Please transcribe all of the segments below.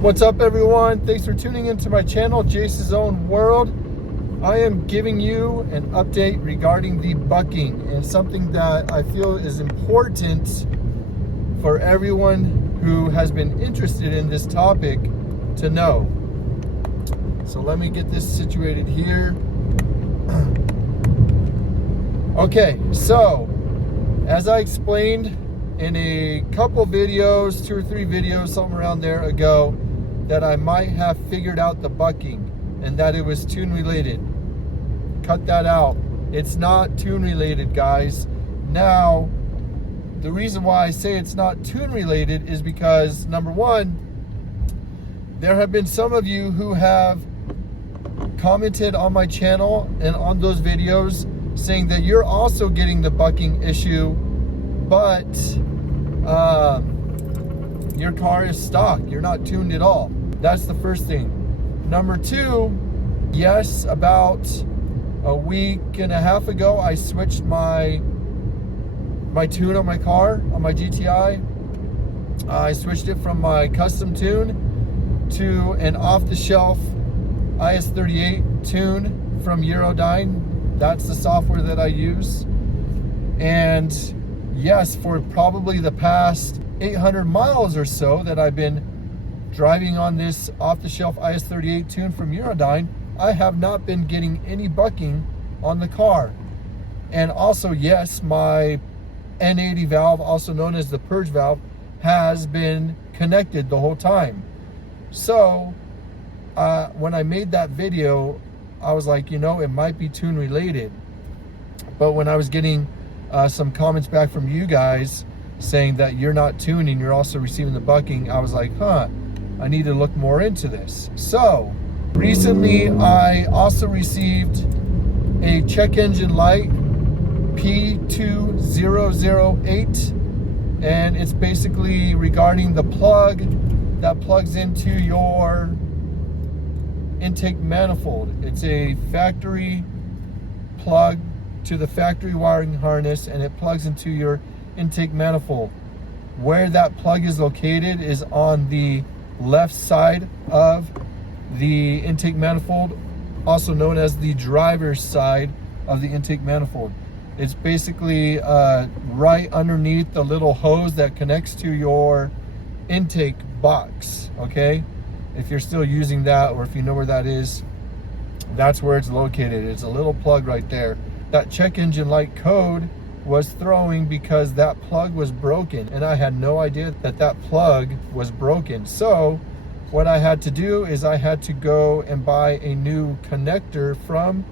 What's up, everyone? Thanks for tuning into my channel, Jace's Own World. I am giving you an update regarding the bucking and something that I feel is important for everyone who has been interested in this topic to know. So let me get this situated here. Okay, so as I explained in a couple videos, 2 or 3 videos, something around there ago, that I might have figured out the bucking and that it was tune related. Cut that out. It's not tune related, guys. Now, the reason why I say it's not tune related is because, number one, there have been some of you who have commented on my channel and on those videos saying that you're also getting the bucking issue, but your car is stock. You're not tuned at all. That's the first thing. Number two, yes, about a week and a half ago, I switched my tune on my car, on my GTI. I switched it from my custom tune to an off-the-shelf IS38 tune from Eurodyne. That's the software that I use. And yes, for probably the past 800 miles or so that I've been driving on this off-the-shelf IS38 tune from Eurodyne, I have not been getting any bucking on the car. And also, yes, my N80 valve, also known as the purge valve, has been connected the whole time. So when I made that video, I was like, you know, it might be tune related. But when I was getting some comments back from you guys saying that you're not tuning, you're also receiving the bucking, I was like, I need to look more into this. So recently I also received a check engine light P2008, and it's basically regarding the plug that plugs into your intake manifold. It's a factory plug to the factory wiring harness, and it plugs into your intake manifold. Where that plug is located is on the left side of the intake manifold, also known as the driver's side of the intake manifold. It's basically right underneath the little hose that connects to your intake box, okay? If you're still using that, or if you know where that is, that's where it's located. It's a little plug right there. That check engine light code was throwing because that plug was broken, and I had no idea that that plug was broken. So what I had to do is I had to go and buy a new connector from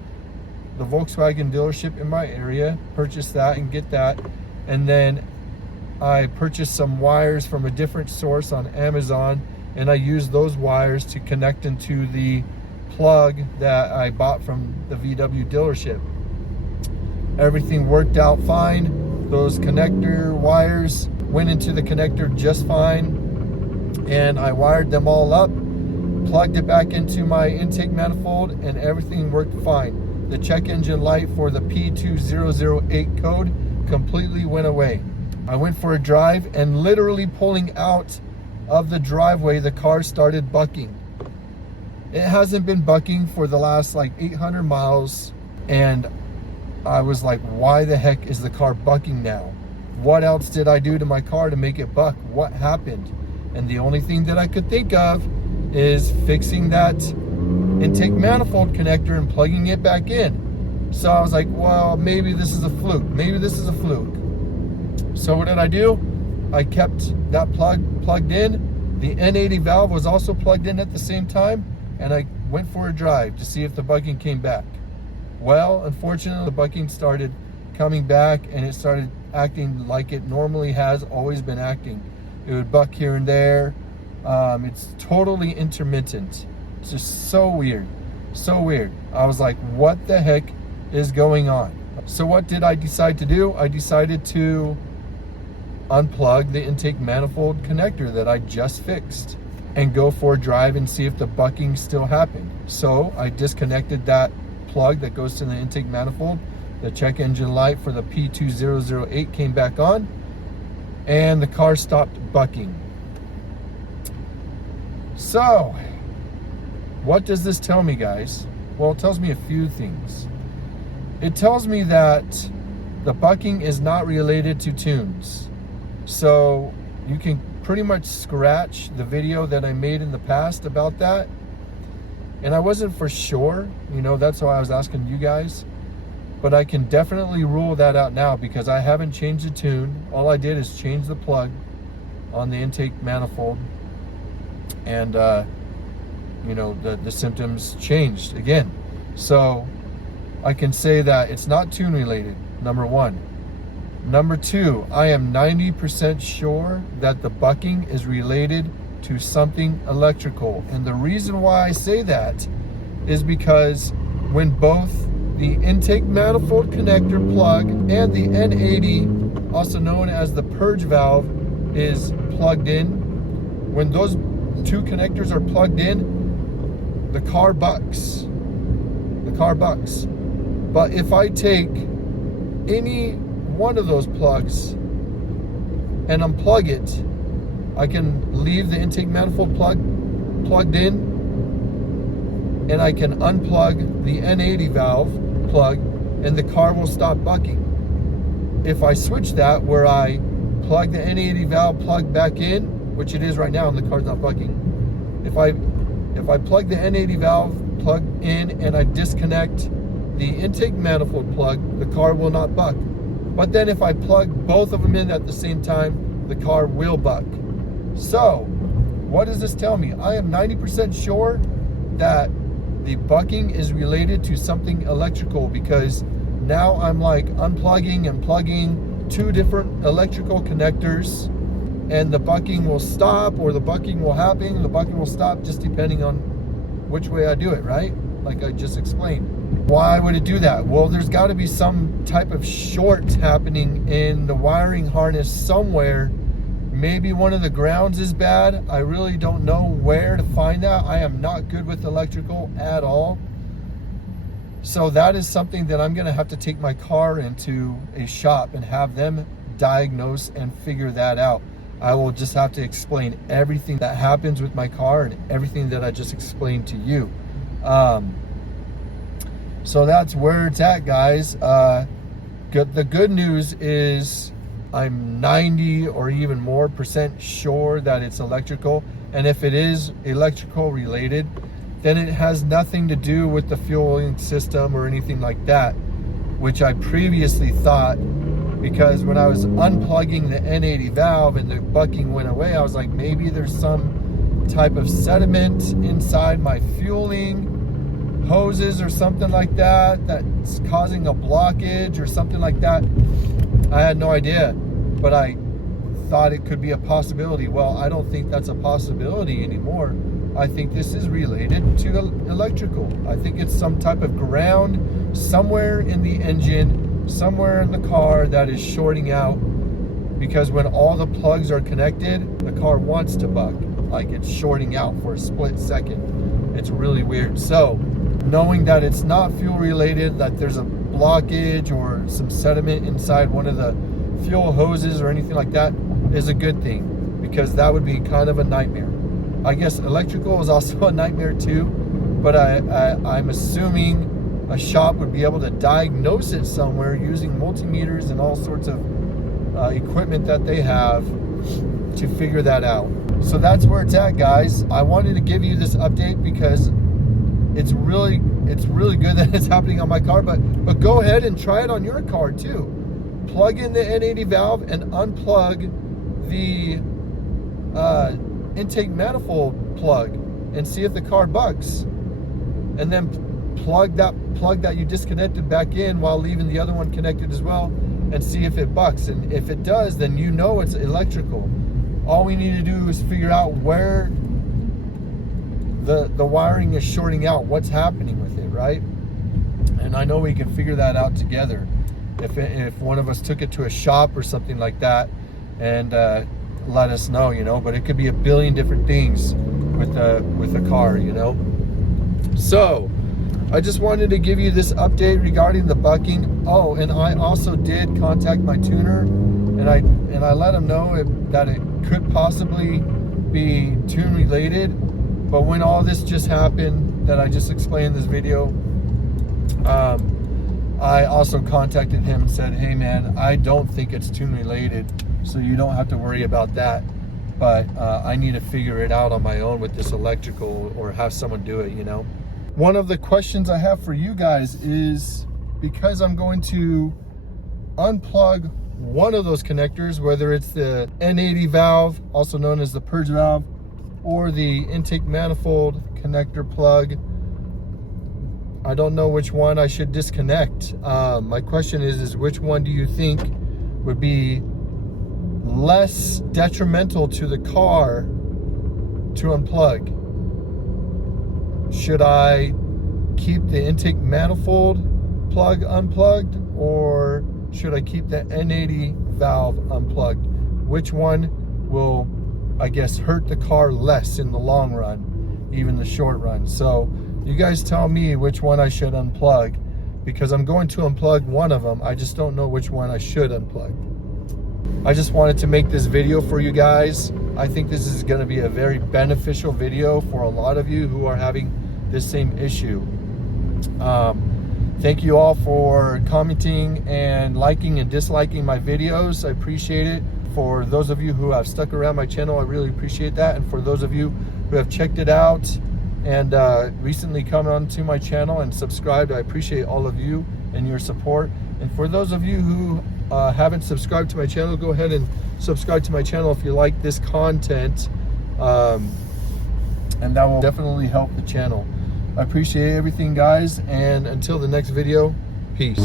the Volkswagen dealership in my area, purchase that and get that, and then I purchased some wires from a different source on Amazon, and I used those wires to connect into the plug that I bought from the VW dealership. Everything worked out fine. Those connector wires went into the connector just fine, and I wired them all up, plugged it back into my intake manifold, and everything worked fine. The check engine light for the P2008 code completely went away. I went for a drive, and literally pulling out of the driveway, the car started bucking. It hasn't been bucking for the last like 800 miles, and I was like, why the heck is the car bucking now? What else did I do to my car to make it buck? What happened? And the only thing that I could think of is fixing that intake manifold connector and plugging it back in. So I was like, well, maybe this is a fluke. Maybe this is a fluke. So what did I do? I kept that plug plugged in. The N80 valve was also plugged in at the same time, and I went for a drive to see if the bucking came back. Well, unfortunately, the bucking started coming back, and it started acting like it normally has always been acting. It would buck here and there. It's totally intermittent. It's just so weird. So weird. I was like, what the heck is going on? So what did I decide to do? I decided to unplug the intake manifold connector that I just fixed and go for a drive and see if the bucking still happened. So I disconnected that plug that goes to the intake manifold. The check engine light for the P2008 came back on, and the car stopped bucking. So, what does this tell me, guys? Well, it tells me a few things. It tells me that the bucking is not related to tunes. So, you can pretty much scratch the video that I made in the past about that. And I wasn't for sure, you know, that's why I was asking you guys. But I can definitely rule that out now because I haven't changed the tune. All I did is change the plug on the intake manifold. And, you know, the symptoms changed again. So I can say that it's not tune related, number one. Number two, I am 90% sure that the bucking is related to something electrical. And the reason why I say that is because when both the intake manifold connector plug and the N80, also known as the purge valve, is plugged in, when those two connectors are plugged in, the car bucks. The car bucks. But if I take any one of those plugs and unplug it, I can leave the intake manifold plugged in, and I can unplug the N80 valve plug, and the car will stop bucking. If I switch that, where I plug the N80 valve plug back in, which it is right now, and the car's not bucking. If I plug the N80 valve plug in and I disconnect the intake manifold plug, the car will not buck. But then if I plug both of them in at the same time, the car will buck. So, what does this tell me? I am 90% sure that the bucking is related to something electrical, because now I'm like unplugging and plugging two different electrical connectors, and the bucking will stop, or the bucking will happen, the bucking will stop, just depending on which way I do it, right? Like I just explained. Why would it do that? Well, there's got to be some type of short happening in the wiring harness somewhere. Maybe one of the grounds is bad. I really don't know where to find that. I am not good with electrical at all. So that is something that I'm going to have to take my car into a shop and have them diagnose and figure that out. I will just have to explain everything that happens with my car and everything that I just explained to you. So that's where it's at, guys. The good news is I'm 90 or even more % sure that it's electrical. And if it is electrical related, then it has nothing to do with the fueling system or anything like that, which I previously thought, because when I was unplugging the N80 valve and the bucking went away, I was like, maybe there's some type of sediment inside my fueling hoses or something like that that's causing a blockage or something like that. I had no idea, but I thought it could be a possibility. Well, I don't think that's a possibility anymore. I think this is related to electrical. I think it's some type of ground somewhere in the engine, somewhere in the car that is shorting out, because when all the plugs are connected, the car wants to buck, like it's shorting out for a split second. It's really weird. So knowing that it's not fuel related, that there's a blockage or some sediment inside one of the fuel hoses or anything like that, is a good thing, because that would be kind of a nightmare. I guess electrical is also a nightmare too, but I'm assuming a shop would be able to diagnose it somewhere using multimeters and all sorts of equipment that they have to figure that out. So that's where it's at, guys. I wanted to give you this update because it's really good that it's happening on my car, but go ahead and try it on your car too. Plug in the N80 valve and unplug the intake manifold plug and see if the car bucks, and then plug that you disconnected back in while leaving the other one connected as well, and see if it bucks. And if it does, then you know it's electrical. All we need to do is figure out where the wiring is shorting out, what's happening with it, right? And I know we can figure that out together if one of us took it to a shop or something like that and let us know, you know. But it could be a billion different things with the car, you know. So I just wanted to give you this update regarding the bucking. Oh, and I also did contact my tuner, and I let him know that it could possibly be tune related. But when all this just happened that I just explained in this video, I also contacted him and said, hey man, I don't think it's tune related, so you don't have to worry about that. But I need to figure it out on my own with this electrical, or have someone do it, you know? One of the questions I have for you guys is, because I'm going to unplug one of those connectors, whether it's the N80 valve, also known as the purge valve, or the intake manifold connector plug, I don't know which one I should disconnect. My question is which one do you think would be less detrimental to the car to unplug? Should I keep the intake manifold plug unplugged, or should I keep the N80 valve unplugged? Which one will, I guess, hurt the car less in the long run, even the short run? So you guys tell me which one I should unplug, because I'm going to unplug one of them. I just don't know which one I should unplug. I just wanted to make this video for you guys. I think this is going to be a very beneficial video for a lot of you who are having this same issue. Thank you all for commenting and liking and disliking my videos. I appreciate it. For those of you who have stuck around my channel, I really appreciate that. And for those of you who have checked it out and recently come onto my channel and subscribed, I appreciate all of you and your support. And for those of you who haven't subscribed to my channel, go ahead and subscribe to my channel if you like this content, and that will definitely help the channel. I appreciate everything, guys, and until the next video, peace.